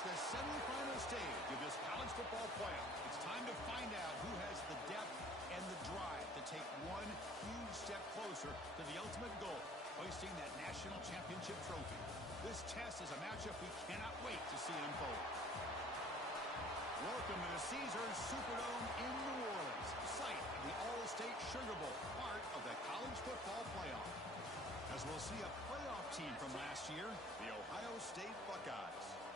It's the semifinal stage of this college football playoff. It's time to find out who has the depth and the drive to take one huge step closer to the ultimate goal, hoisting that national championship trophy. This test is a matchup we cannot wait to see unfold. Welcome to the Caesars Superdome in New Orleans, site of the All-State Sugar Bowl, part of the college football playoff. As we'll see a playoff team from last year, the Ohio State Buckeyes,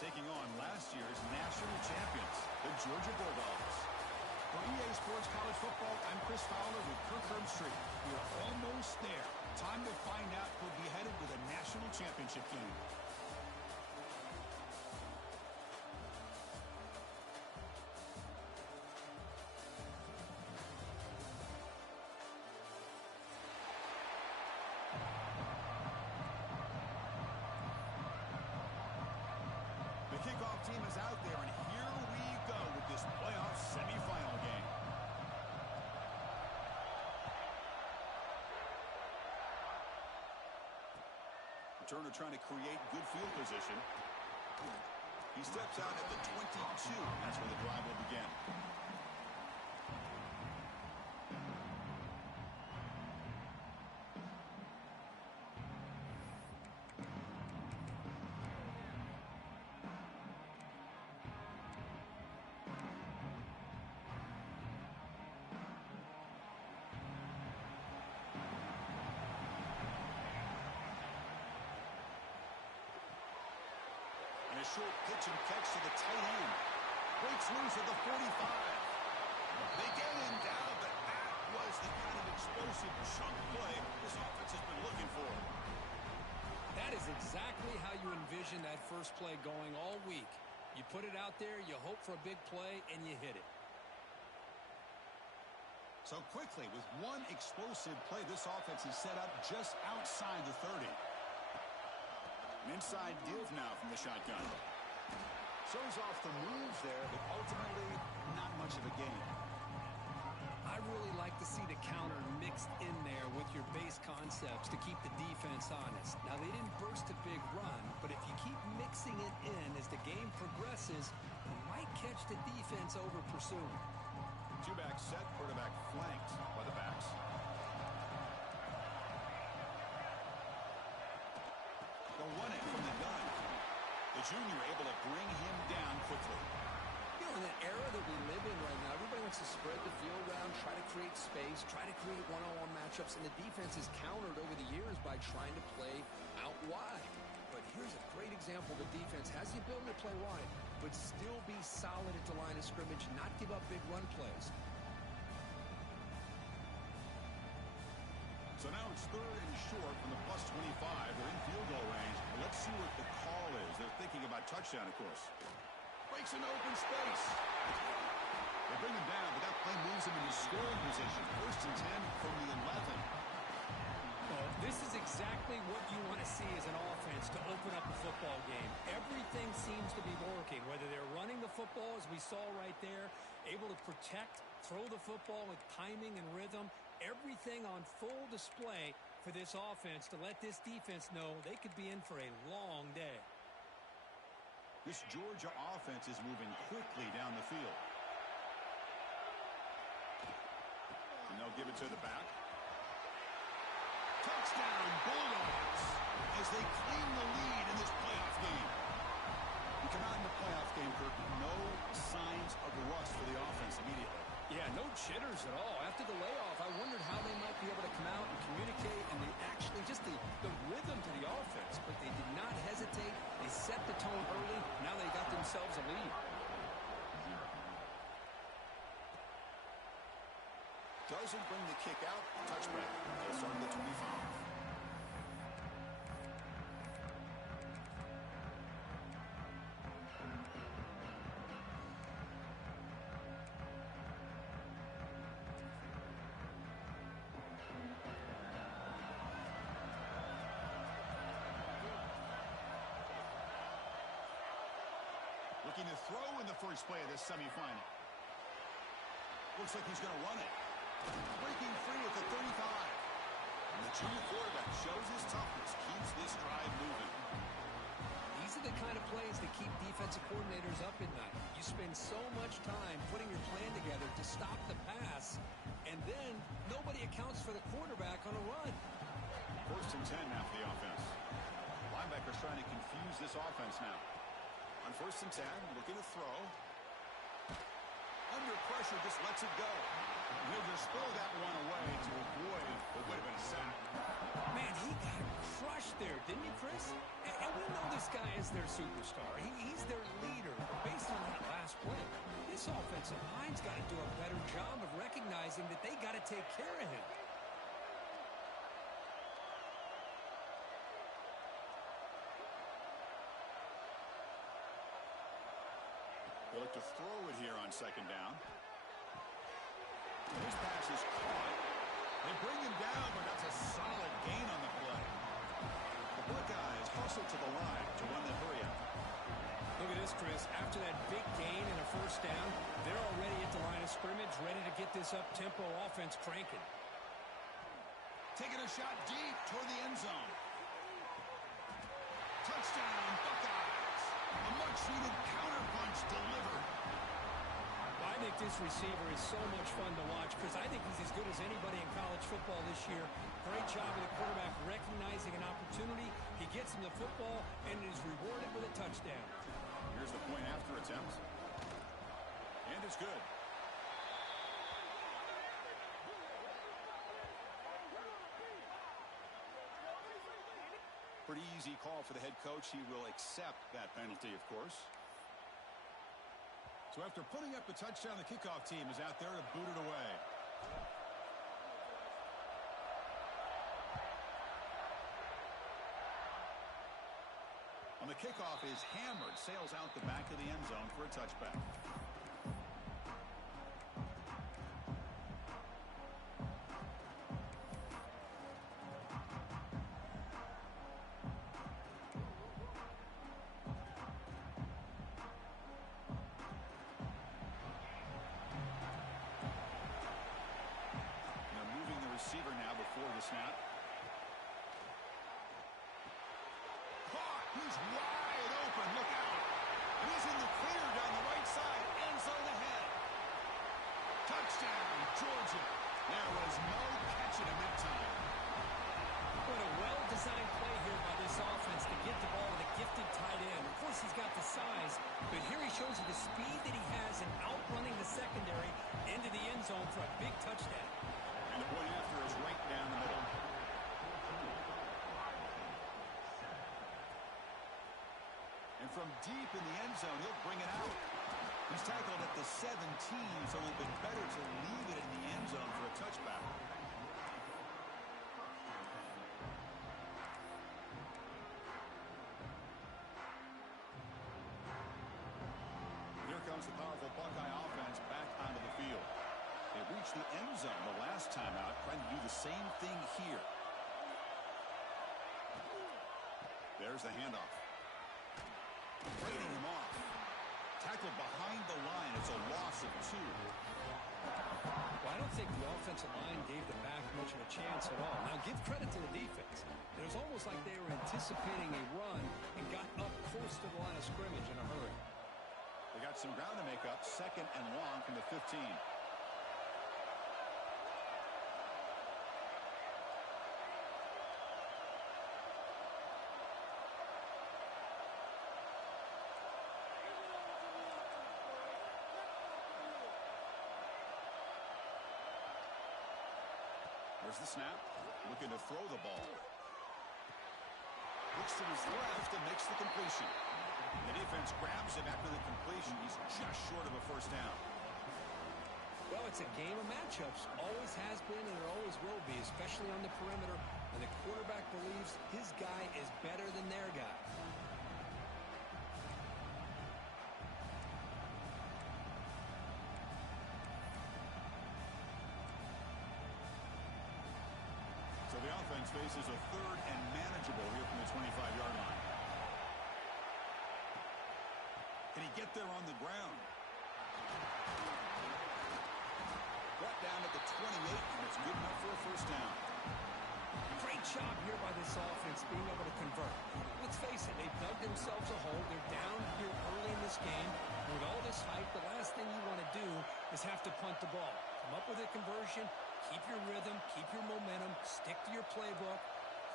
taking on last year's national champions, the Georgia Bulldogs. For EA Sports College Football, I'm Chris Fowler with Kirk Herbstreit. We're almost there. Time to find out who'll be headed to the national championship game. Kickoff team is out there, and here we go with this playoff semifinal game. Returner trying to create good field position. He steps out at the 22. That's where the drive will begin. Short pitch and catch to the tight end. Breaks loose at the 45. They get him down, but that was the kind of explosive chunk play this offense has been looking for. That is exactly how you envision that first play going all week. You put it out there, you hope for a big play, and you hit it. So quickly, with one explosive play, this offense is set up just outside the 30. An inside give now from the shotgun. Shows off the moves there, but ultimately not much of a gain. I really like to see the counter mixed in there with your base concepts to keep the defense honest. Now, they didn't burst a big run, but if you keep mixing it in as the game progresses, you might catch the defense over pursuing. Two-back set, quarterback flanked by the backs. They'll run it from the gun. The junior able to bring him down quickly. You know, in that era that we live in right now, everybody wants to spread the field around, try to create space, try to create one-on-one matchups, and the defense is countered over the years by trying to play out wide. But here's a great example. The defense has the ability to play wide, but still be solid at the line of scrimmage, not give up big run plays. So now it's third and short from the plus 25. They're in field goal range. Let's see what the call is. They're thinking about touchdown, of course. Breaks an open space. They bring him down, but that play moves him into scoring position. First and 10 from the 11. Well, this is exactly what you want to see as an offense to open up a football game. Everything seems to be working, whether they're running the football, as we saw right there, able to protect, throw the football with timing and rhythm. Everything on full display for this offense to let this defense know they could be in for a long day. This Georgia offense is moving quickly down the field. And they'll give it to the back. Touchdown, Bulldogs, as they claim the lead in this playoff game. We come out in the playoff game, Kirk, no signs of rust for the offense immediately. Yeah, no jitters at all. After the layoff, I wondered how they might be able to come out and communicate and actually just the rhythm to the offense. But they did not hesitate. They set the tone early. Now they got themselves a lead. Doesn't bring the kick out. Touchback. They'll start at the 25. Looking to throw in the first play of this semifinal. Looks like he's going to run it. Breaking free at the 35. And the junior quarterback shows his toughness, keeps this drive moving. He's These are the kind of plays that keep defensive coordinators up at night. You spend so much time putting your plan together to stop the pass, and then nobody accounts for the quarterback on a run. 1st and 10 now for the offense. Linebackers trying to confuse this offense now. On 1st and 10, looking to throw. Under pressure, just lets it go. He'll just throw that one away to avoid what would have been a sack. Man, he got crushed there, didn't he, Chris? And we know this guy is their superstar. He's their leader. But based on that last play, this offensive line's got to do a better job of recognizing that they got to take care of him. They look to throw it here on 2nd down. His pass is caught. They bring him down, but that's a solid gain on the play. The Buckeyes hustle to the line to run the hurry up. Look at this, Chris. After that big gain and a 1st down, they're already at the line of scrimmage, ready to get this up-tempo offense cranking. Taking a shot deep toward the end zone. Touchdown, Buckeyes. A much-needed counterpunch delivered. Well, I think this receiver is so much fun to watch because I think he's as good as anybody in college football this year. Great job of the quarterback recognizing an opportunity. He gets him the football and is rewarded with a touchdown. Here's the point after attempt. And it's good. Pretty easy call for the head coach. He will accept that penalty, of course. So after putting up a touchdown, the kickoff team is out there to boot it away. On the kickoff is hammered, sails out the back of the end zone for a touchback. Receiver now before the snap. Caught! He's wide open. Look out! And he's in the clear down the right side. End zone ahead. Touchdown, Georgia. There was no catching him that time. What a well-designed play here by this offense to get the ball to the gifted tight end. Of course, he's got the size, but here he shows you the speed that he has in outrunning the secondary into the end zone for a big touchdown. And the point after is right down the middle. And from deep in the end zone, he'll bring it out. He's tackled at the 17, so it'll be better to leave it in the end zone for a touchback. Here comes the powerful Buckeye offense back onto the field. They reached the end zone the last time out, trying to do the same thing here. There's the handoff. Trading him off. Tackled behind the line. It's a loss of 2. Well, I don't think the offensive line gave the back much of a chance at all. Now, give credit to the defense. It was almost like they were anticipating a run and got up close to the line of scrimmage in a hurry. They got some ground to make up. 2nd and long from the 15. There's the snap. Looking to throw the ball. Looks to his left and makes the completion. The defense grabs him after the completion. He's just short of a 1st down. Well, it's a game of matchups. Always has been and it always will be, especially on the perimeter. And the quarterback believes his guy is better than their guy. So the offense faces a 3rd and manageable here from the 25-yard line. Can he get there on the ground? Brought down at the 28, and it's good enough for a 1st down. Great Great job here by this offense being able to convert. Let's face it, they've dug themselves a hole. They're down here early in this game. With all this hype, the last thing you want to do is have to punt the ball. Come up with a conversion, keep your rhythm, keep your momentum, stick to your playbook.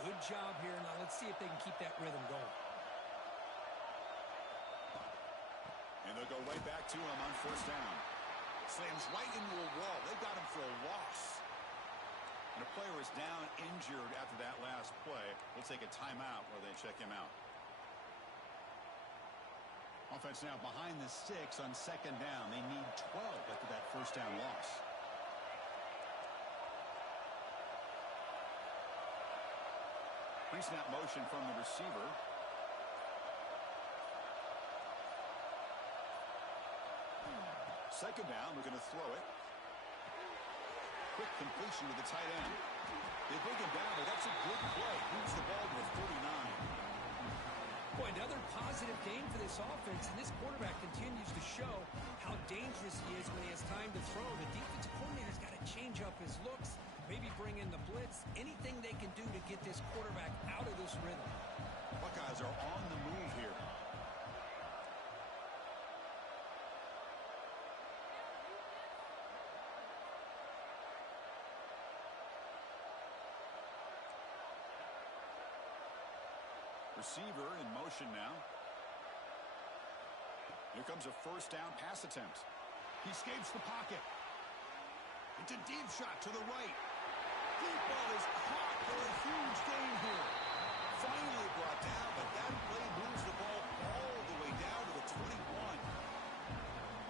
Good job here. Now let's see if they can keep that rhythm going. And they'll go right back to him on first down. Slams right into a wall. They got him for a loss. And a player is down injured after that last play. We'll take a timeout where they check him out. Offense now behind the sticks on second down. They need 12 after that first down loss. Pre-snap motion from the receiver. Second down, we're going to throw it. Quick completion to the tight end. They bring him down, but that's a good play. Moves the ball to the 39. Boy, another positive game for this offense, and this quarterback continues to show how dangerous he is when he has time to throw. The defensive coordinator's got to change up his looks, maybe bring in the blitz, anything they can do to get this quarterback out of this rhythm. Buckeyes are on the move here. Receiver in motion now. Here comes a first down pass attempt. He escapes the pocket. It's a deep shot to the right. Deep ball is caught for a huge gain here. Finally brought down, but that play moves the ball all the way down to the 21.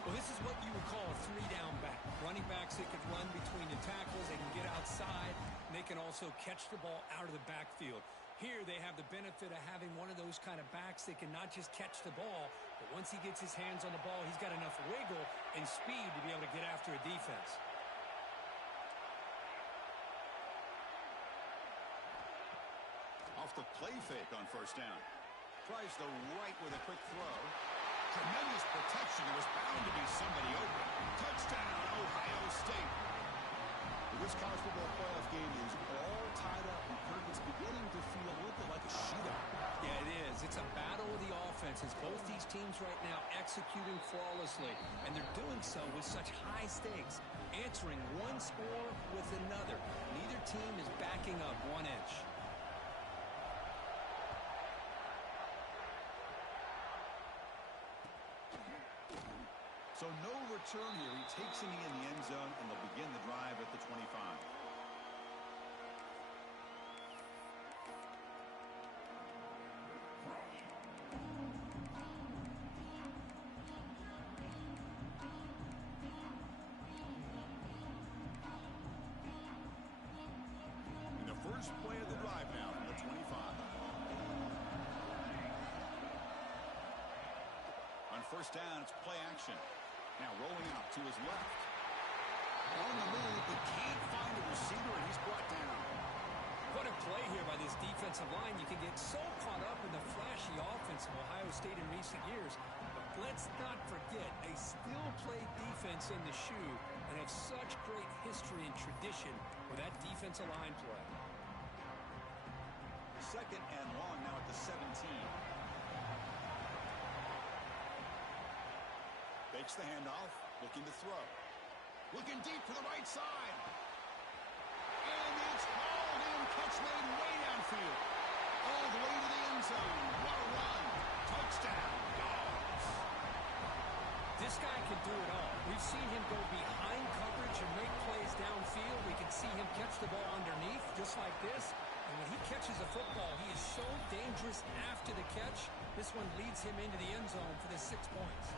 Well, this is what you would call a three-down back. Running backs that can run between the tackles. They can get outside, and they can also catch the ball out of the backfield. Here they have the benefit of having one of those kind of backs that can not just catch the ball, but once he gets his hands on the ball, he's got enough wiggle and speed to be able to get after a defense. Off the play fake on first down. Tries the right with a quick throw. Tremendous protection. There was bound to be somebody open. Touchdown, Ohio State. This college football playoff game is all tied up. It's beginning to feel a little bit like a shootout. Yeah, it is. It's a battle of the offenses. Both these teams right now executing flawlessly, and they're doing so with such high stakes, answering one score with another. Neither team is backing up 1 inch. So no return here. He takes it in the end zone, and they'll begin the drive at the 25. And the first play of the drive now from the 25. On first down, it's play action. Now rolling out to his left. On the move, but can't find a receiver, and he's brought down. What a play here by this defensive line. You can get so caught up in the flashy offense of Ohio State in recent years. But let's not forget, they still play defense in the shoe and have such great history and tradition with that defensive line play. Second and long now at the 17. Fakes the handoff, looking to throw. Looking deep to the right side. And it's hauled in. Catch made way downfield. All the way to the end zone. What a run. Touchdown, Dogs. This guy can do it all. We've seen him go behind coverage and make plays downfield. We can see him catch the ball underneath just like this. And when he catches a football, he is so dangerous after the catch. This one leads him into the end zone for the 6 points.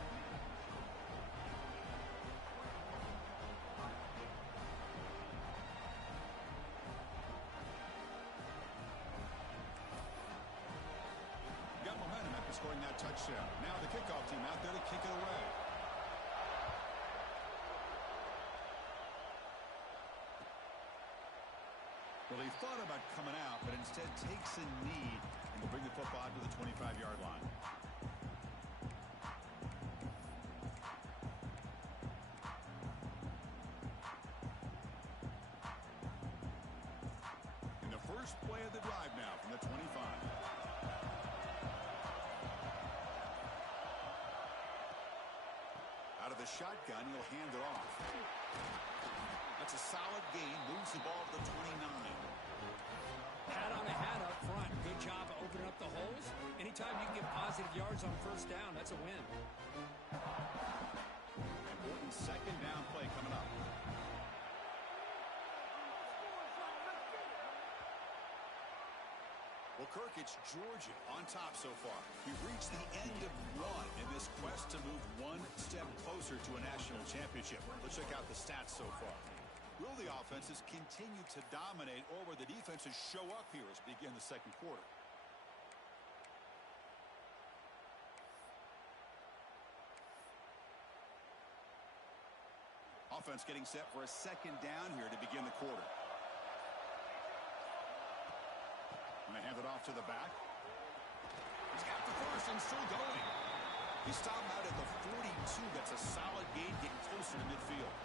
Scoring that touchdown. Now the kickoff team out there to kick it away. Well, he thought about coming out, but instead takes a knee and will bring the football to the 25-yard line. And the first play of the the 25. Out of the shotgun, he'll hand it off. That's a solid gain. Moves the ball to the 29. Pat on the hat up front. Good job of opening up the holes. Anytime you can get positive yards on first down, that's a win. Important second down play coming up. Well, Kirk, it's Georgia on top so far. We've reached the end of one in this quest to move one step closer to a national championship. Let's check out the stats so far. Will the offenses continue to dominate, or will the defenses show up here as we begin the second quarter? Offense getting set for a second down here to begin the quarter. And they hand it off to the back. He's got the first and still going. He stopped out at the 42. That's a solid gain, getting closer to midfield.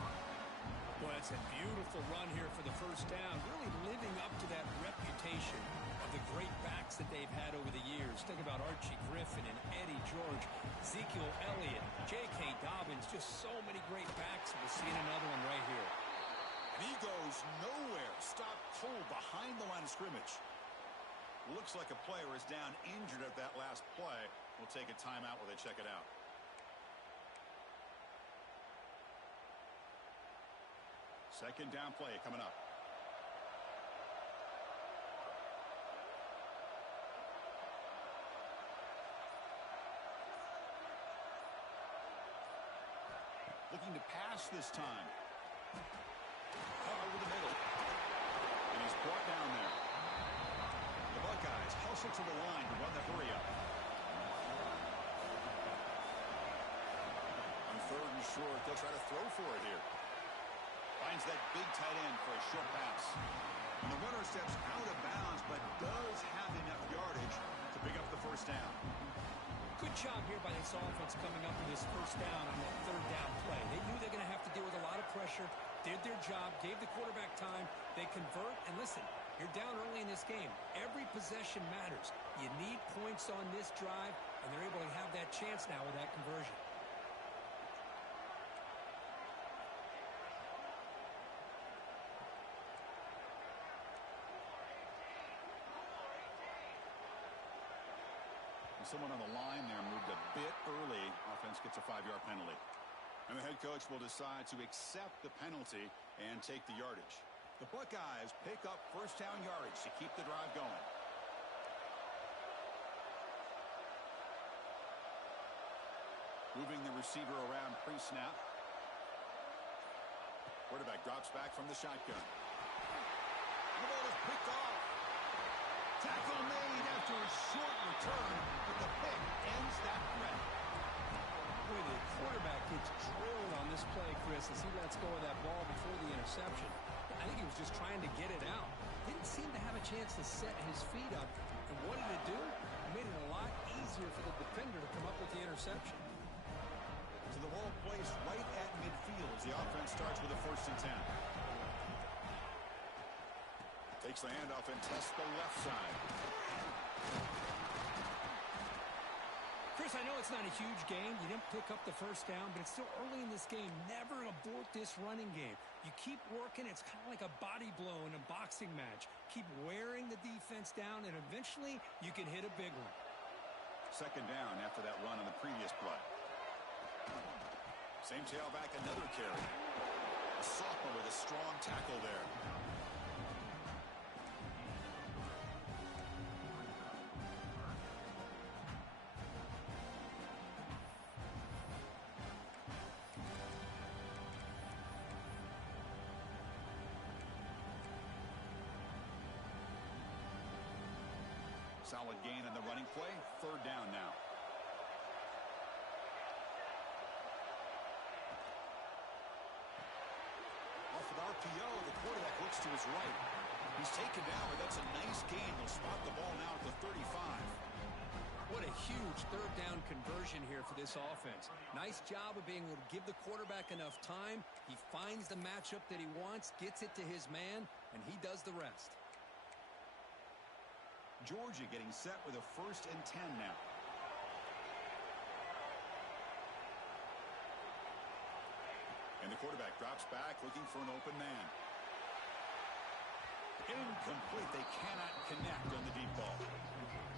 Well, it's a beautiful run here for the first down, really living up to that reputation of the great backs that they've had over the years. Think about Archie Griffin and Eddie George, Ezekiel Elliott, J.K. Dobbins, just so many great backs. We're seeing another one right here. And he goes nowhere. Stopped cold behind the line of scrimmage. Looks like a player is down injured at that last play. We'll take a timeout while they check it out. Second down play coming up. Looking to pass this time. Over the middle. And he's brought down there. The Buckeyes hustle to the line to run the hurry up. On third and short, they'll try to throw for it here. Finds that big tight end for a short pass. And the runner steps out of bounds, but does have enough yardage to pick up the first down. Good job here by this offense coming up with this first down on that third down play. They knew they're going to have to deal with a lot of pressure, did their job, gave the quarterback time. They convert, and listen, you're down early in this game. Every possession matters. You need points on this drive, and they're able to have that chance now with that conversion. Someone on the line there moved a bit early. Offense gets a 5-yard penalty. And the head coach will decide to accept the penalty and take the yardage. The Buckeyes pick up first down yardage to keep the drive going. Moving the receiver around pre-snap. Quarterback drops back from the shotgun. And the ball is picked off. Tackle made after a short return, but the pick ends that threat. Boy, the quarterback gets drilled on this play, Chris, as he lets go of that ball before the interception. I think he was just trying to get it out. Didn't seem to have a chance to set his feet up. And what did it do? It made it a lot easier for the defender to come up with the interception. So the ball placed right at midfield as the offense starts with a 1st and 10. Takes the handoff and tests the left side. Chris, I know it's not a huge game. You didn't pick up the first down, but it's still early in this game. Never abort this running game. You keep working. It's kind of like a body blow in a boxing match. Keep wearing the defense down, and eventually you can hit a big one. Second down after that run on the previous play. Same tailback, another carry. A sophomore with a strong tackle there. Solid gain on the running play. Third down now. Off an RPO, the quarterback looks to his right. He's taken down, but that's a nice gain. He'll spot the ball now at the 35. What a huge third down conversion here for this offense. Nice job of being able to give the quarterback enough time. He finds the matchup that he wants, gets it to his man, and he does the rest. Georgia getting set with a 1st and 10 now. And the quarterback drops back looking for an open man. Incomplete. They cannot connect on the deep ball.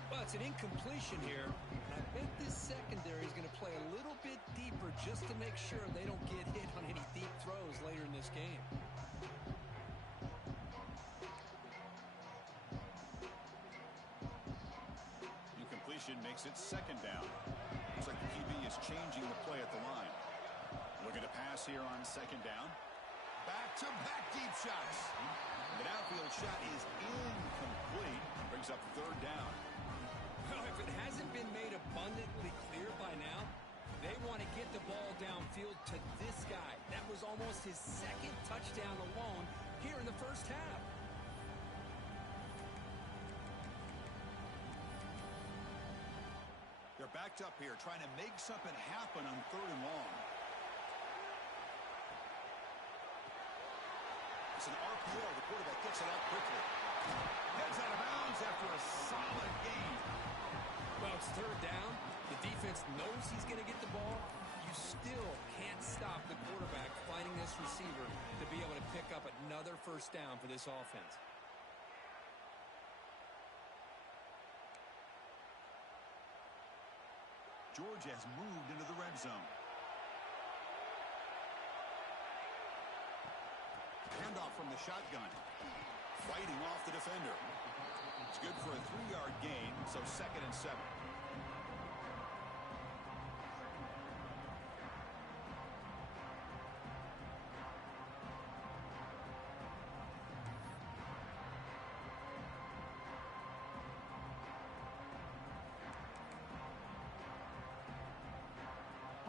Well, it's an incompletion here. I bet this secondary is going to play a little bit deeper just to make sure they don't get hit on any deep throws later in this game. Incompletion makes it 2nd down. Looks like the QB is changing the play at the line. Looking to pass here on 2nd down. Back-to-back deep shots. The downfield shot is incomplete. Brings up 3rd down. Well, if it hasn't been made abundantly clear by now, they want to get the ball downfield to this guy. That was almost his 2nd touchdown alone here in the 1st half. They're backed up here trying to make something happen on 3rd and long. It's an RPO. The quarterback gets it out quickly. Heads out of bounds after a solid gain. Well, it's 3rd down. The defense knows he's going to get the ball. You still can't stop the quarterback finding this receiver to be able to pick up another 1st down for this offense. Georgia has moved into the red zone. Handoff from the shotgun. Fighting off the defender. It's good for a 3-yard gain, so 2nd and 7.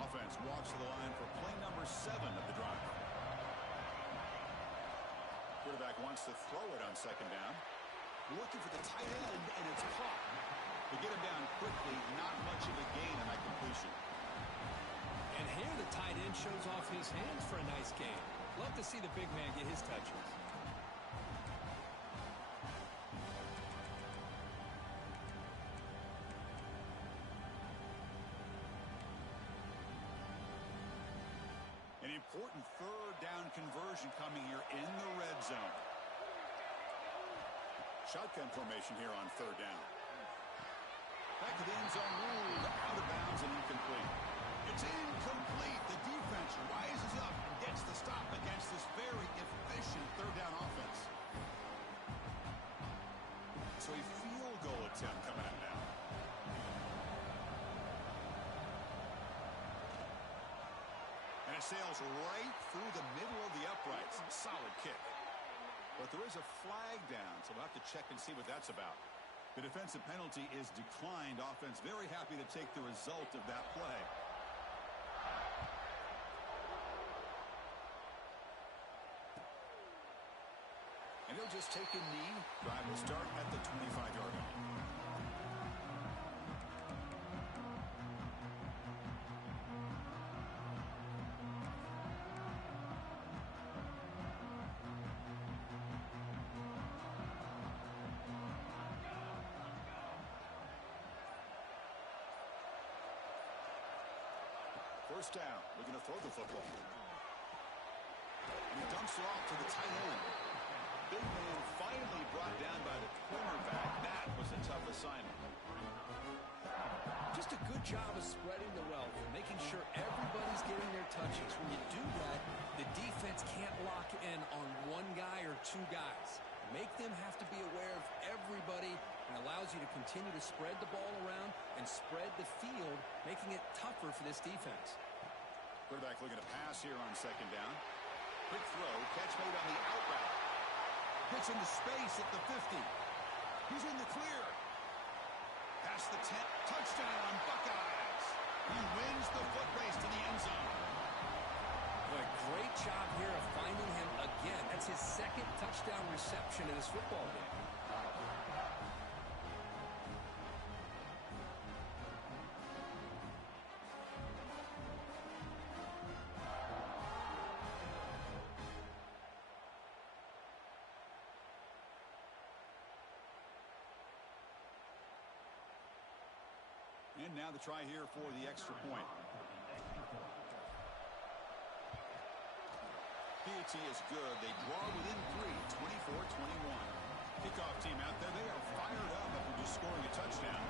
Offense walks to the line for play number 7 of the drive. Quarterback wants to throw it on 2nd down. Looking for the tight end, and it's caught. They get him down quickly. Not much of a gain on that completion. And here the tight end shows off his hands for a nice game. Love to see the big man get his touches. An important 3rd down conversion coming here in the red zone. Shotgun formation here on 3rd down. Back to the end zone, ruled out of bounds and incomplete. It's incomplete. The defense rises up and gets the stop against this very efficient 3rd down offense. So a field goal attempt coming up now. And it sails right through the middle of the uprights. Solid kick. But there is a flag down, so we'll have to check and see what that's about. The defensive penalty is declined. Offense very happy to take the result of that play. And he'll just take a knee. Drive will start at the 25-yard line. First down, looking to throw the football. And he dumps it off to the tight end. Big man finally brought down by the cornerback. That was a tough assignment. Just a good job of spreading the wealth and making sure everybody's getting their touches. When you do that, the defense can't lock in on one guy or 2 guys. Make them have to be aware of everybody, and allows you to continue to spread the ball around and spread the field, making it tougher for this defense. Quarterback looking to pass here on 2nd down. Quick throw, catch made on the out route. Gets into space at the 50. He's in the clear. Past the 10, touchdown, Buckeyes. He wins the foot race to the end zone. Boy, great job here of finding him again. That's his 2nd touchdown reception in this football game. And now the try here for the extra point. PAT is good. They draw within 3, 24-21. Kickoff team out there. They are fired up after just scoring a touchdown.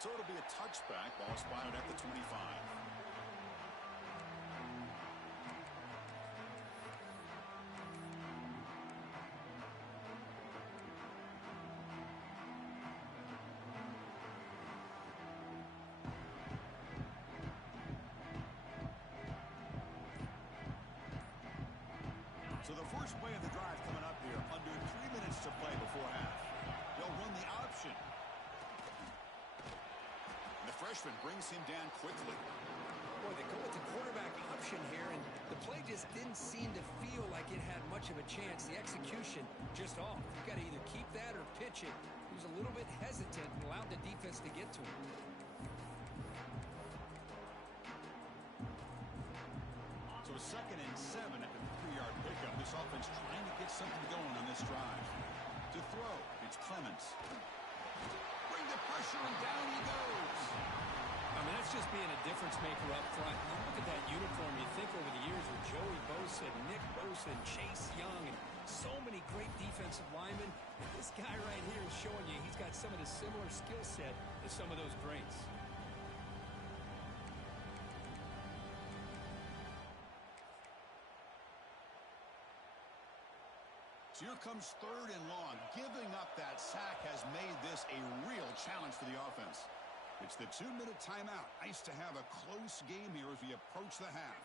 So it'll be a touchback. Ball spotted at the 25. So the first play of the drive coming up here. Under 3 minutes to play before half. They'll run the option. The freshman brings him down quickly. Boy, they go with the quarterback option here, and the play just didn't seem to feel like it had much of a chance. The execution just off. You've got to either keep that or pitch it. He was a little bit hesitant and allowed the defense to get to him. So a 2nd and 7 at the 3-yard pickup. This offense trying to get something going on this drive. To throw, it's Clemens. Bring the pressure, and down he goes. I mean, that's just being a difference maker up front. You look at that uniform, you think over the years with Joey Bosa, Nick Bosa, and Chase Young, and so many great defensive linemen. And this guy right here is showing you he's got some of the similar skill set as some of those greats. So here comes 3rd and long. Giving up that sack has made this a real challenge for the offense. It's the 2-minute timeout. Nice to have a close game here as we approach the half.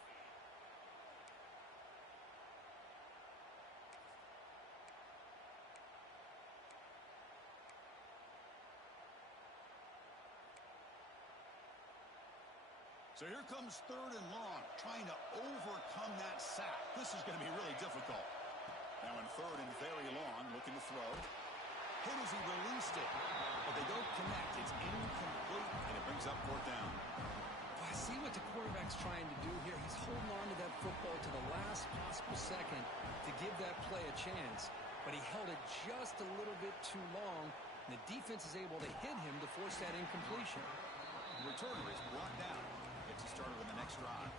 So here comes 3rd and long, trying to overcome that sack. This is going to be really difficult. Now in 3rd and very long, looking to throw. Hit as he released it, but they don't connect. It's incomplete, and it brings up 4th down. Well, I see what the quarterback's trying to do here. He's holding on to that football to the last possible second to give that play a chance, but he held it just a little bit too long, and the defense is able to hit him to force that incompletion. The returner is brought down. Gets you started on the next drive.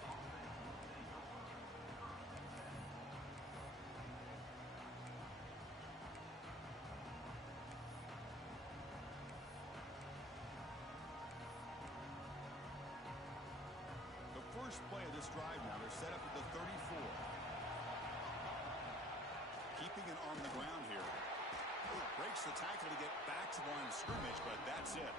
First play of this drive now. They're set up at the 34. Keeping it on the ground here. Breaks the tackle to get back to the line of scrimmage, but that's it.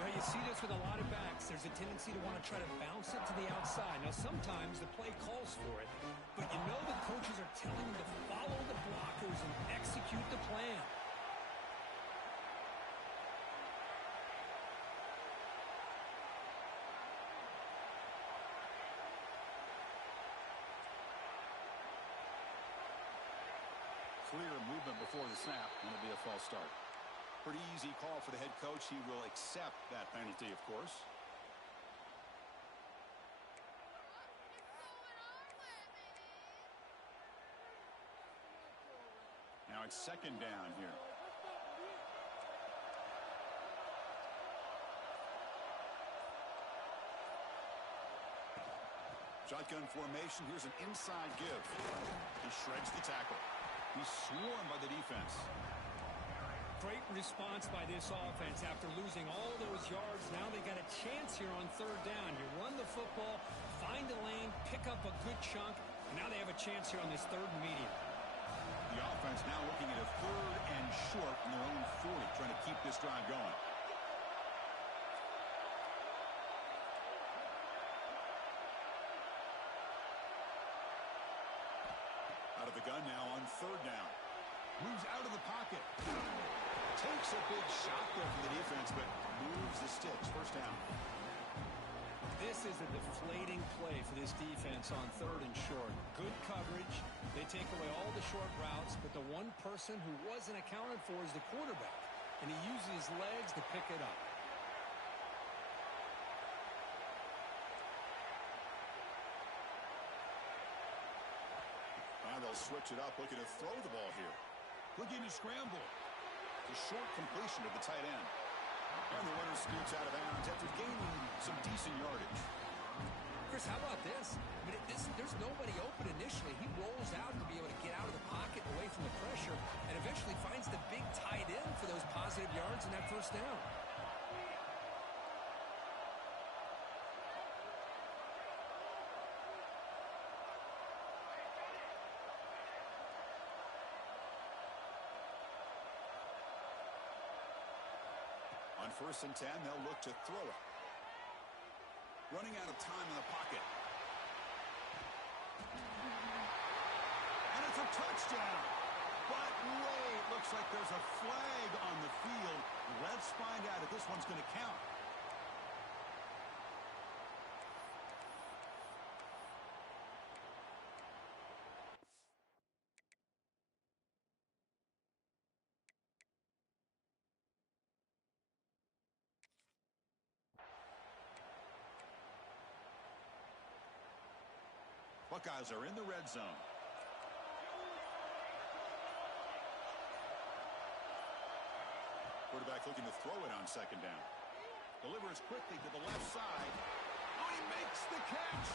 Well, you see this with a lot of backs. There's a tendency to want to try to bounce it to the outside. Now, sometimes the play calls for it, but you know the coaches are telling them to follow the blockers and execute the plan. Clear movement before the snap, and it'll be a false start. Pretty easy call for the head coach. He will accept that penalty, of course. Now it's 2nd down here. Shotgun formation. Here's an inside give. He shreds the tackle. He's swarmed by the defense. Great response by this offense after losing all those yards. Now they got a chance here on 3rd down. You run the football, find a lane, pick up a good chunk, and now they have a chance here on this 3rd and medium. The offense now looking at a 3rd and short in their own 40, trying to keep this drive going. Out of the gun now on 3rd down. Moves out of the pocket. Takes a big shot there from the defense, but moves the sticks. 1st down. This is a deflating play for this defense on 3rd and short. Good coverage. They take away all the short routes, but the one person who wasn't accounted for is the quarterback, and he uses his legs to pick it up. Now they'll They'll switch it up, looking to throw the ball here. Looking to scramble. The short completion to the tight end. And the runner scoots out of bounds after gaining some decent yardage. Chris, how about this? I mean, there's nobody open initially. He rolls out to be able to get out of the pocket away from the pressure and eventually finds the big tight end for those positive yards and that first down. On 1st and 10, they'll look to throw it. Running out of time in the pocket. And it's a touchdown. But wait, looks like there's a flag on the field. Let's find out if this one's going to count. Buckeyes are in the red zone. Quarterback looking to throw it on 2nd down. Delivers quickly to the left side. Oh, he makes the catch.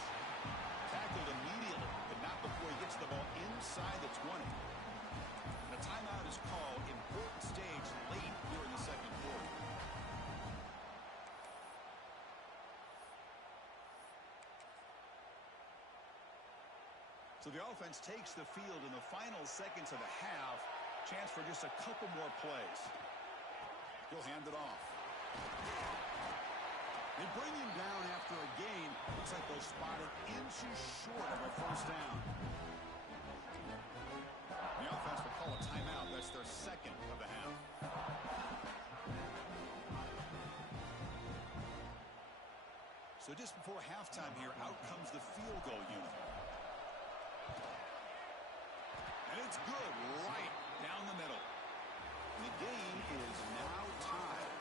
Tackled immediately, but not before he gets the ball inside the 20. And a timeout is called. Important stage late here in the 2nd quarter. So the offense takes the field in the final seconds of the half. Chance for just a couple more plays. He'll hand it off. They bring him down after a gain. Looks like they'll spot it inches short of a 1st down. The offense will call a timeout. That's their 2nd of the half. So just before halftime here, out comes the field goal unit. And it's good right down the middle. And the game is now tied.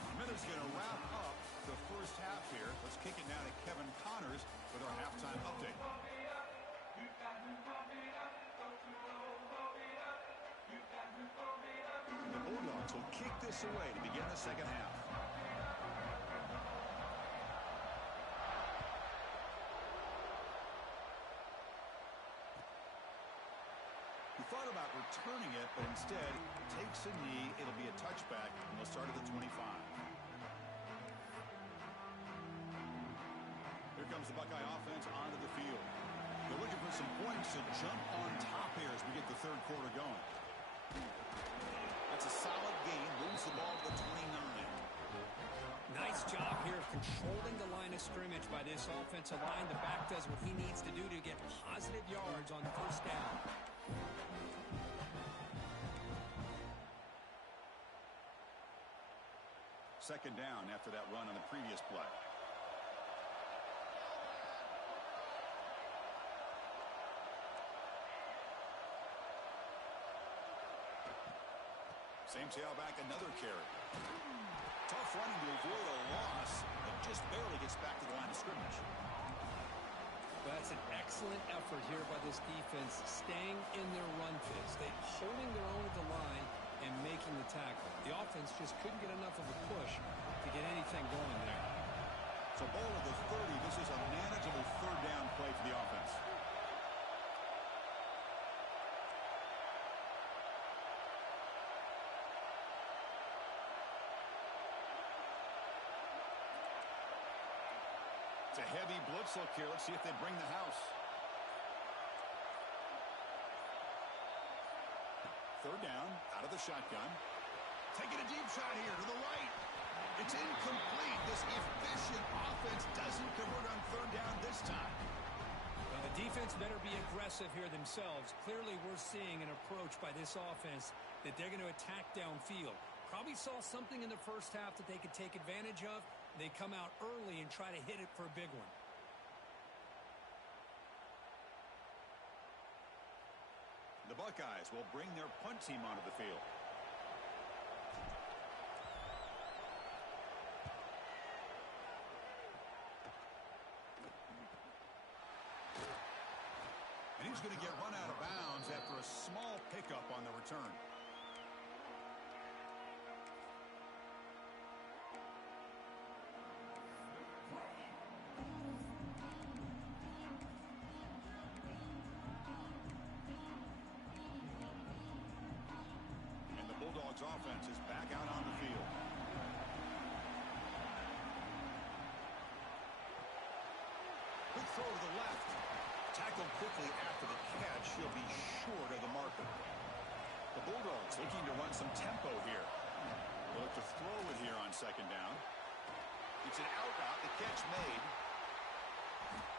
The minute's going to wrap up the first half here. Let's kick it now to Kevin Connors with our halftime update. The Bulldogs will kick this away to begin the 2nd half. He thought about returning it, but instead takes a knee. It'll be a touchback, and they'll start at the 25. Here comes the Buckeye offense onto the field. They're looking for some points to jump on top here as we get the 3rd quarter going. That's a solid gain. Moves the ball to the 29. Nice job here of controlling the line of scrimmage by this offensive line. The back does what he needs to do to get positive yards on 1st down. Second down after that run on the previous play. Same tailback, another carry. Tough running to avoid a loss, but just barely gets back to the line of scrimmage. That's an excellent effort here by this defense, staying in their run fits. They're holding their own at the line and making the tackle. The offense just couldn't get enough of a push to get anything going there. So ball at the 30. This is a manageable 3rd down play for the offense. It's a heavy blitz look here. Let's see if they bring the house. 3rd down, out of the shotgun. Taking a deep shot here to the right. It's incomplete. This efficient offense doesn't convert on 3rd down this time. Well, the defense better be aggressive here themselves. Clearly, we're seeing an approach by this offense that they're going to attack downfield. Probably saw something in the first half that they could take advantage of. They come out early and try to hit it for a big one. The Buckeyes will bring their punt team onto the field. And he's going to get run out of bounds. yards after a small pickup on the return. And the Bulldogs offense is back out on the field. Quick throw to the left. Tackled quickly after the catch. He'll be short of the marker. The Bulldogs looking to run some tempo here. They'll look to throw it here on second down. It's an out route. The catch made.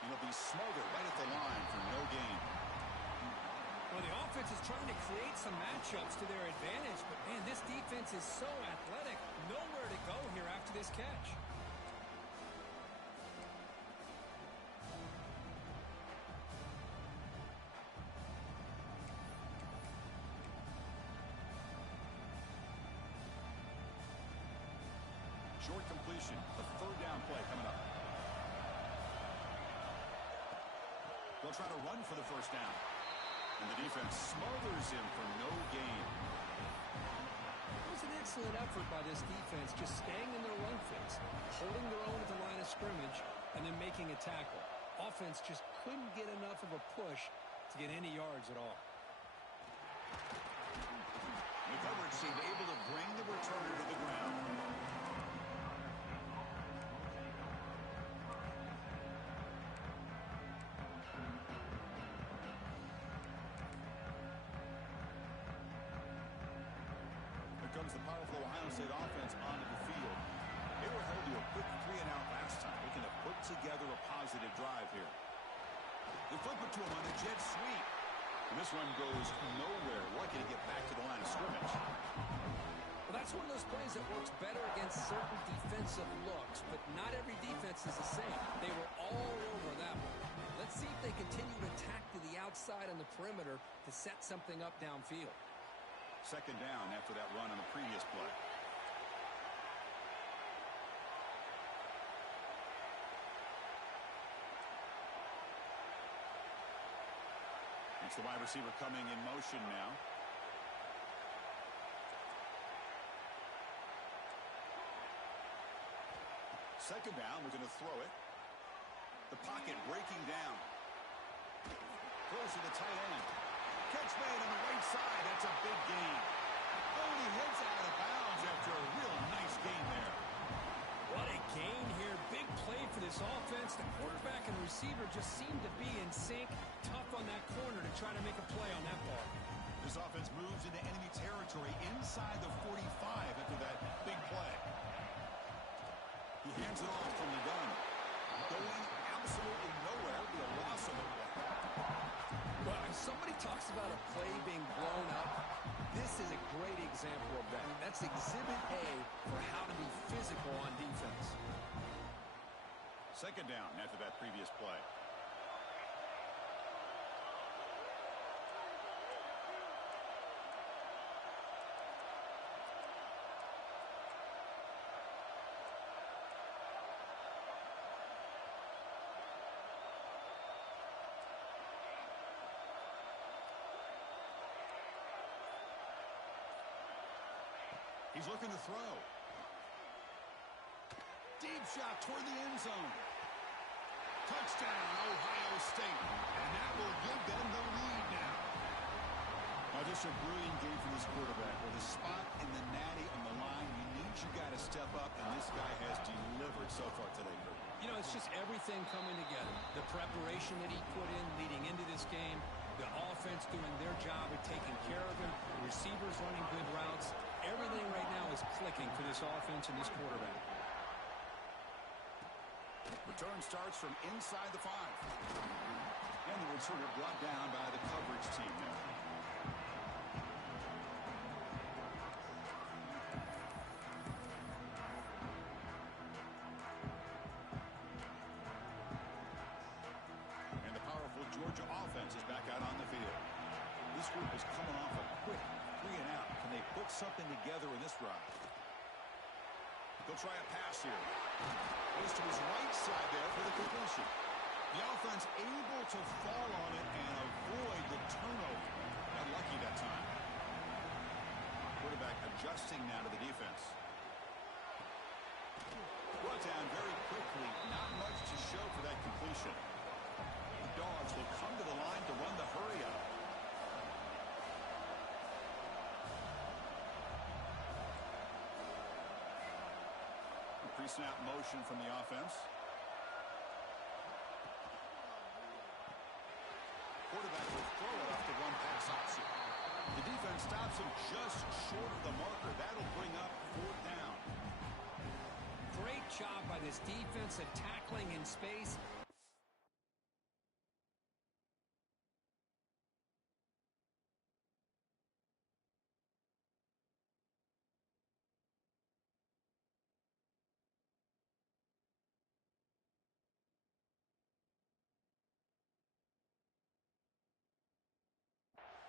And he'll be smothered right at the line for no gain. Well, the offense is trying to create some matchups to their advantage, but man, this defense is so athletic. Nowhere to go here after this catch. Short completion, the third down play coming up. They'll try to run for the first down. And the defense smothers him for no gain. It was an excellent effort by this defense, just staying in their run fits, holding their own at the line of scrimmage, and then making a tackle. Offense just couldn't get enough of a push to get any yards at all. The coverage team able to bring the returner to the ground. Comes the powerful Ohio State offense onto the field. They were held to a quick 3-and-out last time. Looking to put together a positive drive here. They flip it to him on a jet sweep. And this one goes nowhere. Lucky to get back to the line of scrimmage. Well, that's one of those plays that works better against certain defensive looks, but not every defense is the same. They were all over that one. Let's see if they continue to attack to the outside on the perimeter to set something up downfield. Second down after that run on the previous play. It's the wide receiver coming in motion now. Second down, looking to throw it. The pocket breaking down. Throws to the tight end. Catch made on the right side. That's a big gain. Oh, he hits out of bounds after a real nice gain there. What a gain here. Big play for this offense. The quarterback and receiver just seem to be in sync. Tough on that corner to try to make a play on that ball. This offense moves into enemy territory inside the 45 after that big play. He hands it off from the gun. Going absolutely nowhere. It'll be a loss of the play. Well, if somebody talks about a play being blown up, this is a great example of that. That's exhibit A for how to be physical on defense. Second down after that previous play. He's looking to throw. Deep shot toward the end zone. Touchdown, Ohio State. And that will give them the lead now. Now, just a brilliant game from this quarterback. With a spot in the natty on the line, you need your guy to step up, and this guy has delivered so far today, Kurt. You know, it's just everything coming together. The preparation that he put in leading into this game, the offense doing their job at taking care of him, the receivers running good routes. Everything right now is clicking for this offense and this quarterback. Return starts from inside the 5. And the returner brought down by the coverage team there. And the powerful Georgia offense is back out on the field. This group is coming off a quick 3-and-out. Can they put something together in this drive? They'll try a pass here. Goes to his right side there for the completion. The offense able to fall on it and avoid the turnover. unlucky that time. Quarterback adjusting now to the defense. Brought down very quickly. Not much to show for that completion. The Dogs will come to the line to run the hurry up. Pre-snap motion from the offense. Quarterback will throw it off the run pass option. The defense stops him just short of the marker. That'll bring up 4th down. Great job by this defense at tackling in space.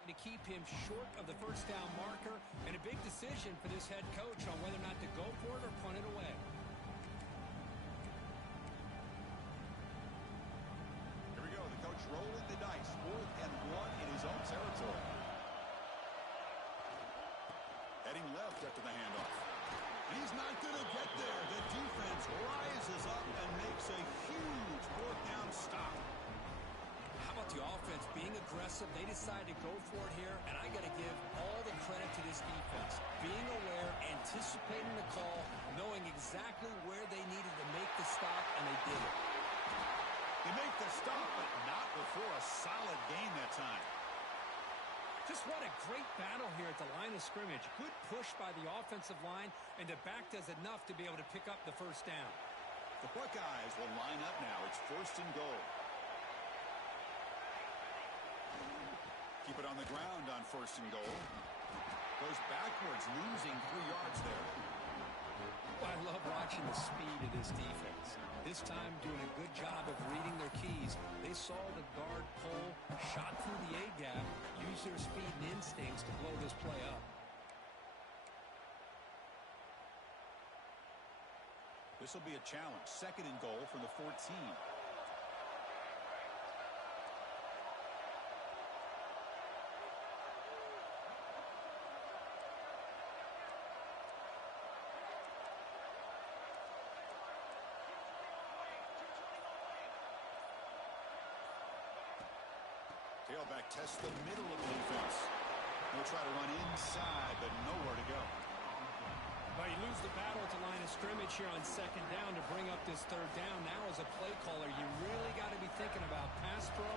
To keep him short of the 1st down marker, and a big decision for this head coach on whether or not to go for it or punt it away. Here we go. The coach rolling the dice. 4th and 1 in his own territory. Heading left after the handoff. He's not going to get there. The defense rises up and makes a huge 4th down stop. How about the offense being aggressive? They decided to go for it here, and I got to give all the credit to this defense. Being aware, anticipating the call, knowing exactly where they needed to make the stop, and they did it. They make the stop, but not before a solid gain that time. Just what a great battle here at the line of scrimmage. Good push by the offensive line, and the back does enough to be able to pick up the 1st down. The Buckeyes will line up now. It's 1st and goal. Keep it on the ground on 1st and goal. Goes backwards, losing 3 yards there. Well, I love watching the speed of this defense. This time doing a good job of reading their keys. They saw the guard pull, shot through the A-gap, used their speed and instincts to blow this play up. This will be a challenge. 2nd and goal from the 14. Tailback tests the middle of the defense. He'll try to run inside, but nowhere to go. Well, you lose the battle at the line of scrimmage here on 2nd down to bring up this 3rd down. Now as a play caller, you really got to be thinking about pass pro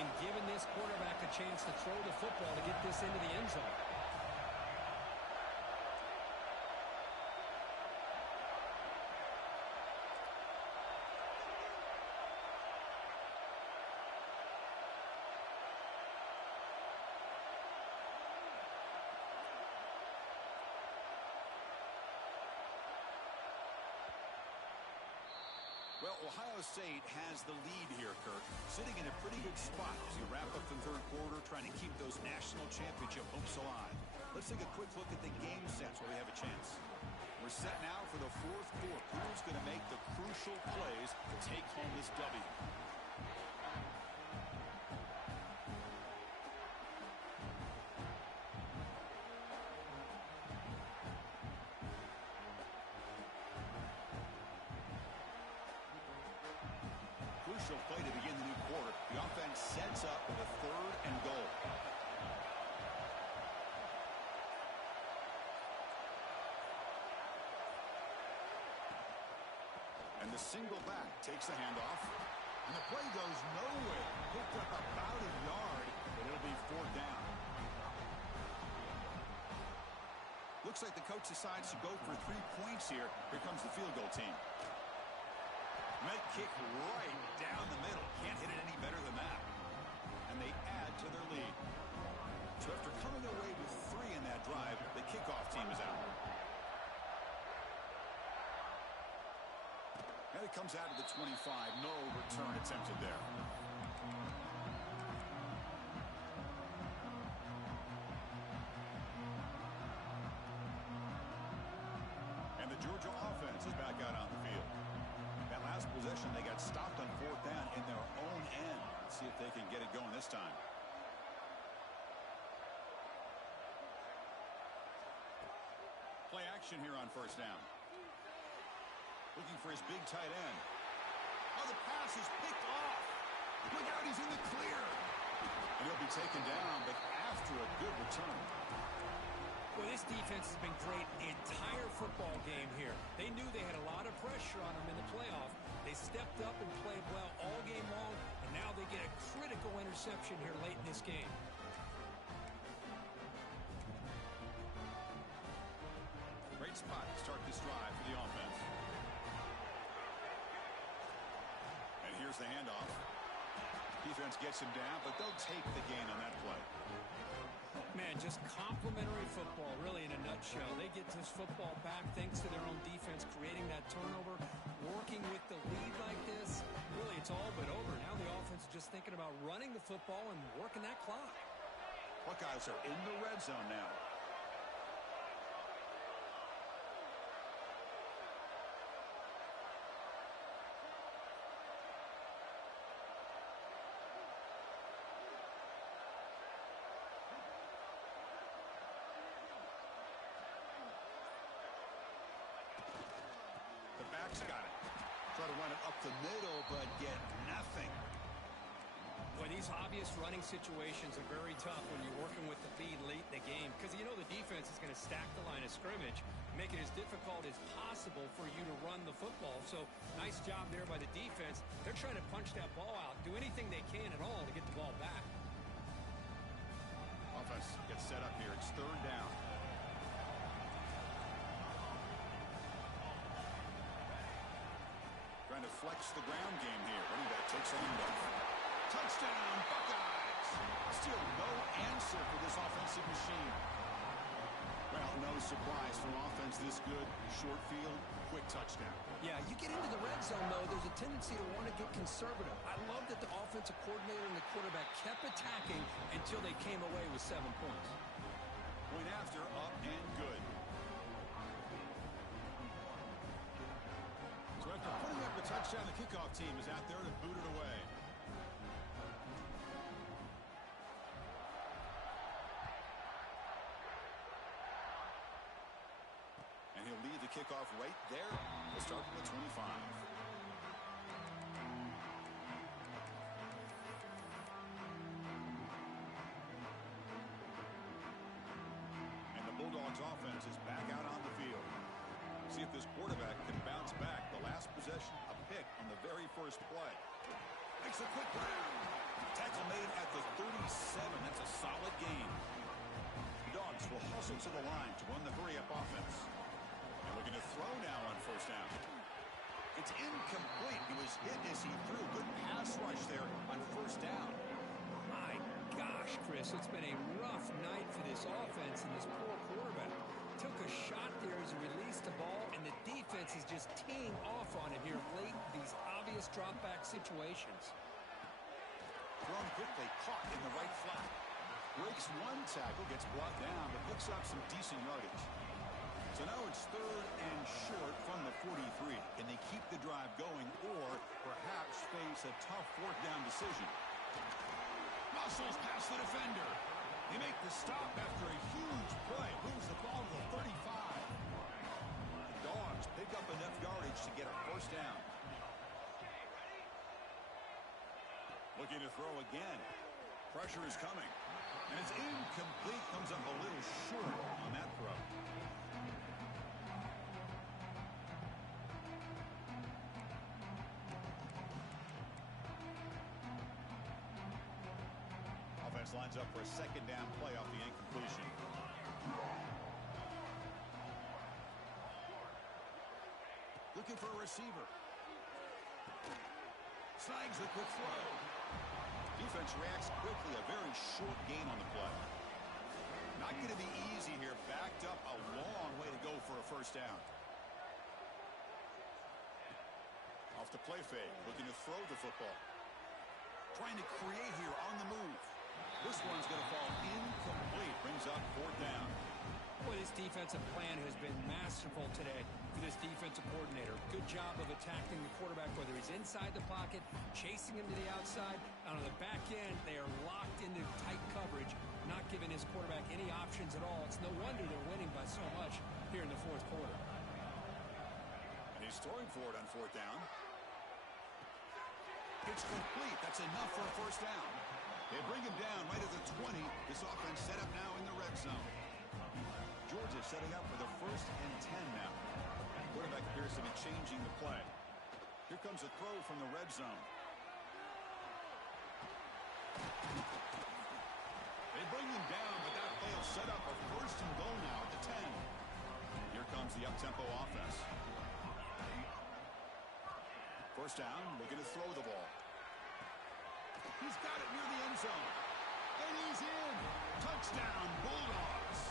and giving this quarterback a chance to throw the football to get this into the end zone. Well, Ohio State has the lead here, Kirk. Sitting in a pretty good spot as you wrap up the 3rd quarter, trying to keep those national championship hopes alive. Let's take a quick look at the game sets where we have a chance. We're set now for the 4th quarter. Who's going to make the crucial plays to take home this W? Crucial play to begin the new quarter. The offense sets up with a 3rd and goal. And the single back takes the handoff. And the play goes nowhere. Picked up about a yard, but it'll be 4th down. Looks like the coach decides to go for 3 points here. Here comes the field goal team. Med kick right down the middle. Can't hit it any better than that. And they add to their lead. So after coming away with 3 in that drive, the kickoff team is out. And it comes out of the 25. No return attempted there. And the Georgia offense is back out on the field. That last possession, they got stopped on 4th down in their own end. Let's see if they can get it going this time. action here on first down. Looking for his big tight end. Oh, the pass is picked off. Look out, he's in the clear. And he'll be taken down, but after a good return. Well, this defense has been great the entire football game here. They knew they had a lot of pressure on them in the playoff. They stepped up and played well all game long, and now they get a critical interception here late in this game. Great spot to start this drive for the offense. And here's the handoff. Defense gets him down, but they'll take the gain on that play. Man, just complimentary football, really, in a nutshell. They get this football back thanks to their own defense, creating that turnover, working with the lead like this. Really, it's all but over. Now the offense is just thinking about running the football and working that clock. Buckeyes are in the red zone now. Back's got it. Try to run it up the middle, but get nothing. Well, these obvious running situations are very tough when you're working with the lead late in the game because you know the defense is going to stack the line of scrimmage, make it as difficult as possible for you to run the football. So, nice job there by the defense. They're trying to punch that ball out, do anything they can at all to get the ball back. Offense gets set up here. It's third down. Trying to flex the ground game here. Running back takes a handoff. Touchdown, Buckeyes! Still no answer for this offensive machine. Well, no surprise from offense this good. Short field, quick touchdown. Yeah, you get into the red zone, though, there's a tendency to want to get conservative. I love that the offensive coordinator and the quarterback kept attacking until they came away with 7 points. Point after, up and good. So after putting up a touchdown, the kickoff team is out there to boot it away. And he'll lead the kickoff right there. We'll start from the 25. And the Bulldogs offense is back out on the field. See if this quarterback can bounce back. The last possession, a pick on the very first play. Makes a quick round. Tackle made at the 37. That's a solid gain. The Dogs will hustle to the line to run the hurry-up offense. And looking to throw now on first down. It's incomplete. He was hit as he threw. Good pass rush there on first down. My gosh, Chris, it's been a rough night for this offense and this poor quarterback. Took a shot there as he released the ball, and the defense is just teeing off on it here late in these obvious drop-back situations. Thrown quickly, caught in the right flat. Breaks one tackle, gets brought down, but picks up some decent yardage. So now it's third and short from the 43. Can they keep the drive going or perhaps face a tough fourth down decision? Muscles past the defender. They make the stop after a huge play. Moves the ball to the 35. The Dogs pick up enough yardage to get a first down. Looking to throw again. Pressure is coming. And it's incomplete. Comes up a little short on that throw. Offense lines up for a second down play off the incompletion. Looking for a receiver. Snags the quick throw. Defense reacts quickly. A very short gain on the play. Not going to be easy here. Backed up a long way to go for a first down. Off the play fake. Looking to throw the football. Trying to create here on the move. This one's going to fall incomplete. Brings up fourth down. Boy, this defensive plan has been masterful today for this defensive coordinator. Good job of attacking the quarterback, whether he's inside the pocket, chasing him to the outside. And on the back end, they are locked into tight coverage, not giving his quarterback any options at all. It's no wonder they're winning by so much. here in the fourth quarter. And he's throwing for it on fourth down. It's complete. That's enough for a first down. They bring him down right at the 20. This offense set up now in the red zone. Georgia setting up for the 1st and 10 now. Quarterback appears to be changing the play. Here comes a throw from the red zone. They bring him down, but that play will set up a 1st and goal now at the 10. Here comes the up-tempo offense. First down, looking to throw the ball. He's got it near the end zone. And he's in. Touchdown, Bulldogs.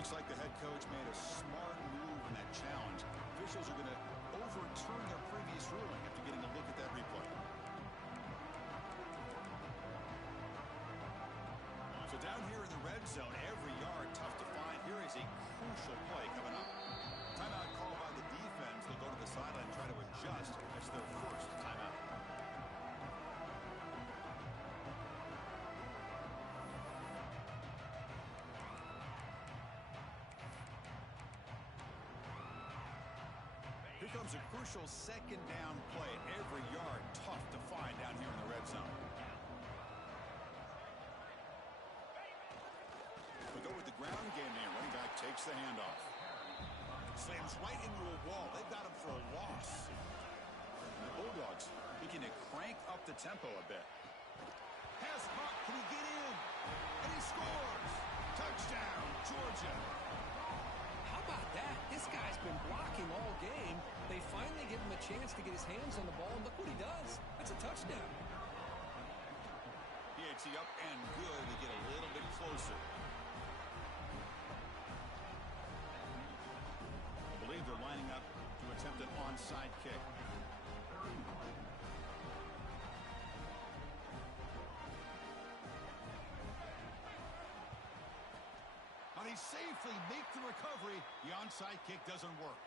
Looks like the head coach made a smart move in that challenge. Officials are going to overturn their previous ruling after getting a look at that replay. So down here in the red zone, every yard tough to find. Here is a crucial play coming up. Timeout called by the defense. They'll go to the sideline and try to adjust. That's their first timeout. Here comes a crucial second down play. Every yard tough to find down here in the red zone. We go with the ground game here. Running back takes the handoff. Slams right into a wall. They've got him for a loss. And the Bulldogs looking to crank up the tempo a bit. Pass puck. Can he get in? And he scores. Touchdown, Georgia. How about that? This guy's been blocking all game. They finally give him a chance to get his hands on the ball, and look what he does. That's a touchdown. PAT up and good to get a little bit closer. I believe they're lining up to attempt an onside kick. How they safely make the recovery. The onside kick doesn't work.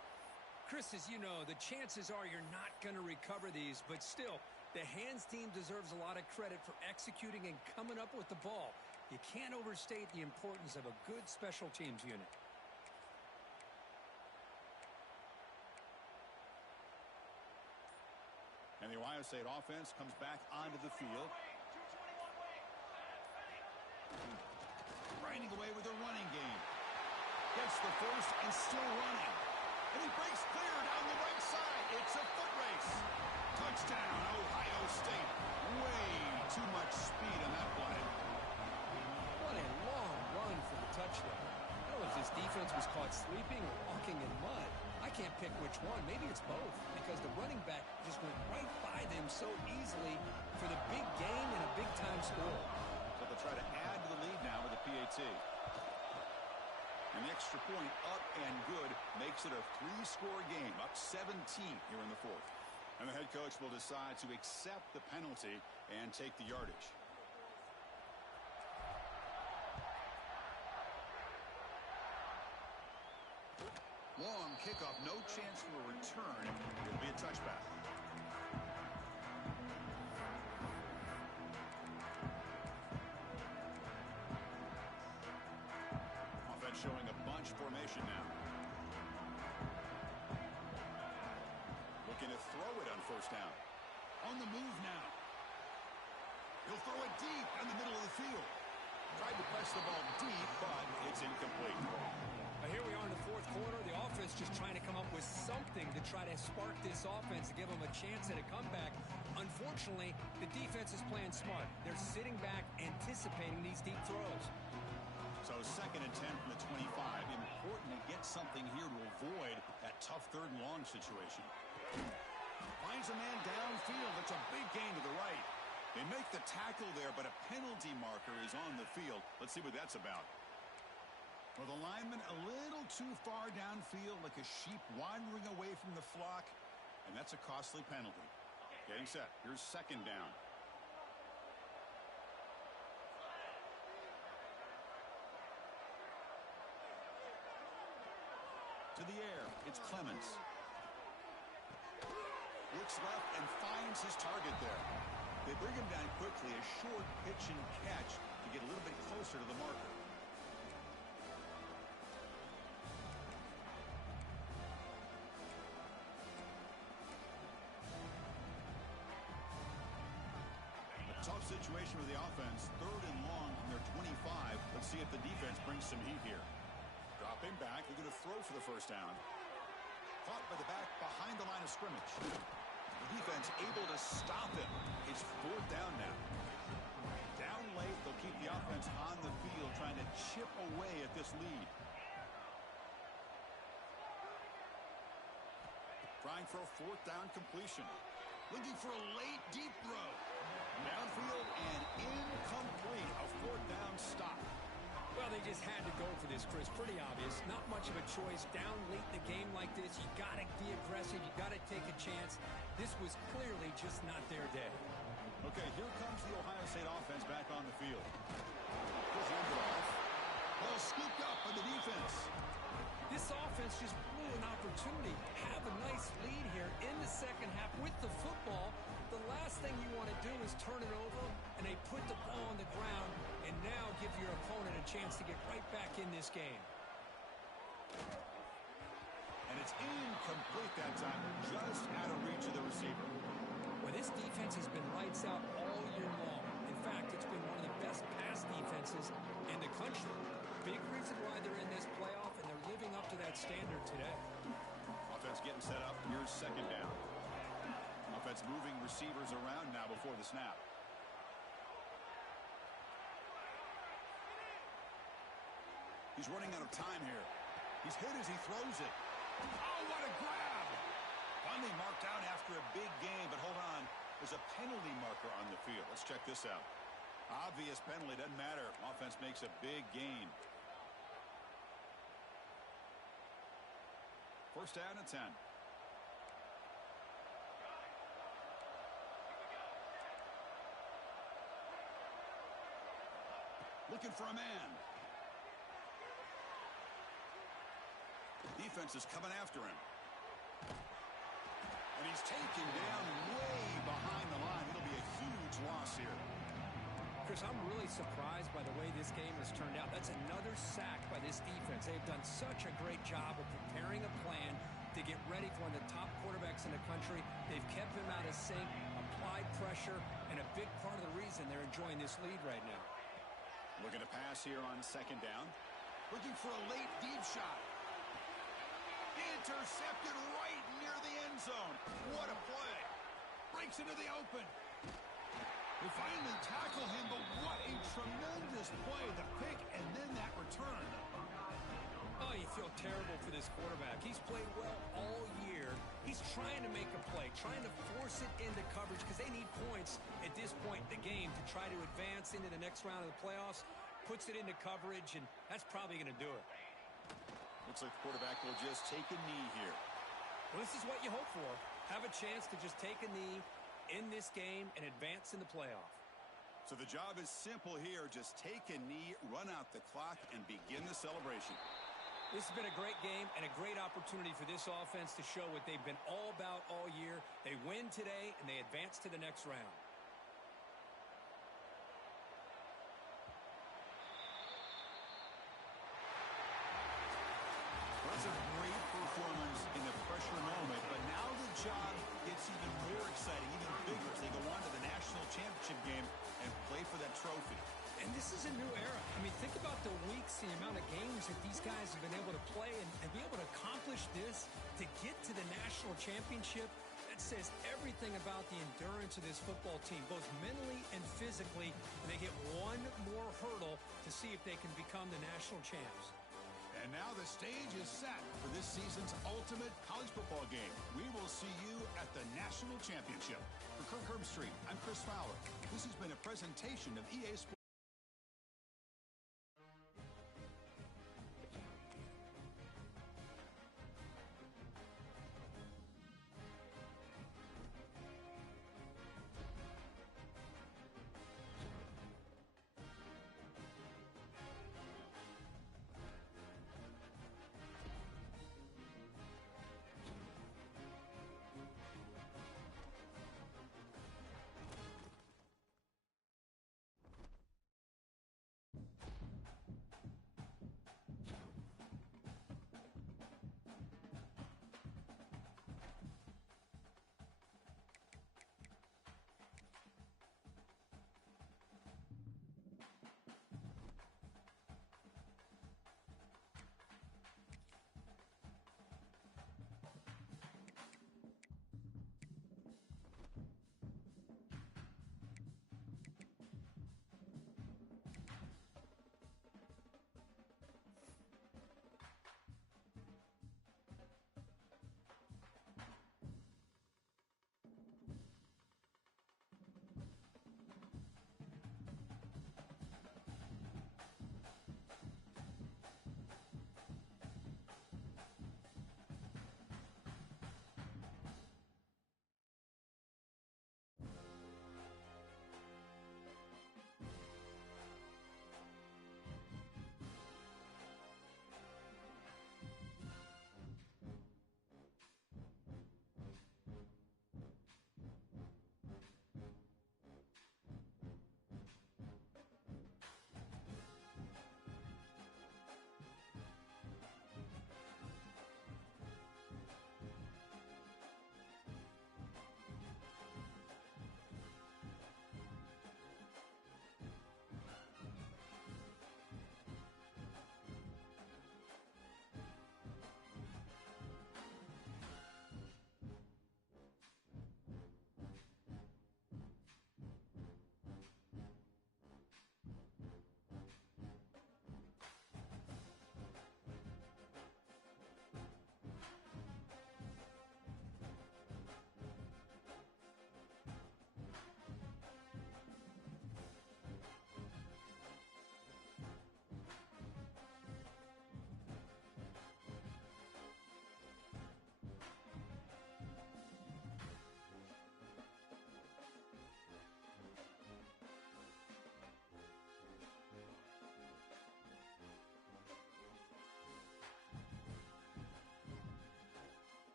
Chris, as you know, the chances are you're not going to recover these, but still, the hands team deserves a lot of credit for executing and coming up with the ball. You can't overstate the importance of a good special teams unit. And the Ohio State offense comes back onto the field. Grinding away with a running game. Gets the first and still running. And he breaks clear down the right side. It's a foot race. Touchdown, Ohio State. Way too much speed on that play. What a long run for the touchdown. I don't know if this defense was caught sleeping or walking in mud. I can't pick which one. Maybe it's both, because the running back just went right by them so easily for the big gain and a big-time score. So they'll try to add to the lead now with the PAT. An extra point up and good makes it a 3-score game, up 17 here in the fourth. And the head coach will decide to accept the penalty and take the yardage. Long kickoff, no chance for a return. It'll be a touchback. Offense showing a bunch formation now. Looking to throw it on first down. On the move now. He'll throw it deep in the middle of the field. Tried to press the ball deep, but it's incomplete. Here we are in the fourth quarter. The offense just trying to come up with something to try to spark this offense to give them a chance at a comeback. Unfortunately, the defense is playing smart. They're sitting back, anticipating these deep throws. So 2nd and 10 from the 25. Important to get something here to avoid that tough 3rd and long situation. Finds a man downfield. That's a big gain to the right. They make the tackle there, but a penalty marker is on the field. Let's see what that's about. Well, the lineman a little too far downfield, like a sheep wandering away from the flock, and that's a costly penalty. Getting set. Here's 2nd down. To the air, it's Clemens. Looks left and finds his target there. They bring him down quickly, a short pitch and catch to get a little bit closer to the marker. Tough situation for the offense. 3rd and long from their 25. Let's see if the defense brings some heat here. Dropping back. They're going to throw for the first down. Caught by the back behind the line of scrimmage. The defense able to stop him. It's 4th down now. Down late. They'll keep the offense on the field trying to chip away at this lead. Trying for a 4th down completion. Looking for a late deep throw. Downfield and incomplete. A 4th down stop. Well, they just had to go for this, Chris. Pretty obvious. Not much of a choice. Down late in the game like this, you got to be aggressive. You got to take a chance. This was clearly just not their day. Okay, here comes the Ohio State offense back on the field. Here's Lindelof. Well, scooped up by the defense. This offense just blew an opportunity. Have a nice lead here in the second half with the football. The last thing you want to do is turn it over, and they put the ball on the ground and now give your opponent a chance to get right back in this game. And it's incomplete that time, just out of reach of the receiver. Well, this defense has been lights out all year long. In fact, it's been one of the best pass defenses in the country. Big reason why they're in this playoff, and they're living up to that standard today. Offense getting set up. Here's 2nd down. Offense moving receivers around now before the snap. He's running out of time here. He's hit as he throws it. Oh, what a grab! Finally marked out after a big game, but hold on. There's a penalty marker on the field. Let's check this out. Obvious penalty, doesn't matter. Offense makes a big gain. 1st down and 10. Looking for a man. Defense is coming after him. And he's taken down way behind the line. It'll be a huge loss here. Chris, I'm really surprised by the way this game has turned out. That's another sack by this defense. They've done such a great job of preparing a plan to get ready for one of the top quarterbacks in the country. They've kept him out of sync, applied pressure, and a big part of the reason they're enjoying this lead right now. Looking to pass here on 2nd down. Looking for a late deep shot. Intercepted right near the end zone. What a play. Breaks into the open. They finally tackle him, but what a tremendous play. The pick and then that return. Oh, you feel terrible for this quarterback. He's played well all year. He's trying to make a play, trying to force it into coverage because they need points at this point in the game to try to advance into the next round of the playoffs. Puts it into coverage, and that's probably going to do it. Looks like the quarterback will just take a knee here. Well, this is what you hope for. Have a chance to just take a knee in this game and advance in the playoff. So the job is simple here. Just take a knee, run out the clock, and begin the celebration. This has been a great game and a great opportunity for this offense to show what they've been all about all year. They win today, and they advance to the next round. That's a great performance in the pressure moment, but now the job gets even more exciting, even bigger as they go on to the national championship game and play for that trophy. And this is a new era. I mean, think about the weeks, the amount of games that these guys have been able to play and be able to accomplish this to get to the national championship. That says everything about the endurance of this football team, both mentally and physically. And they get one more hurdle to see if they can become the national champs. And now the stage is set for this season's ultimate college football game. We will see you at the national championship. For Kirk Herbstreit, I'm Chris Fowler. This has been a presentation of EA Sports.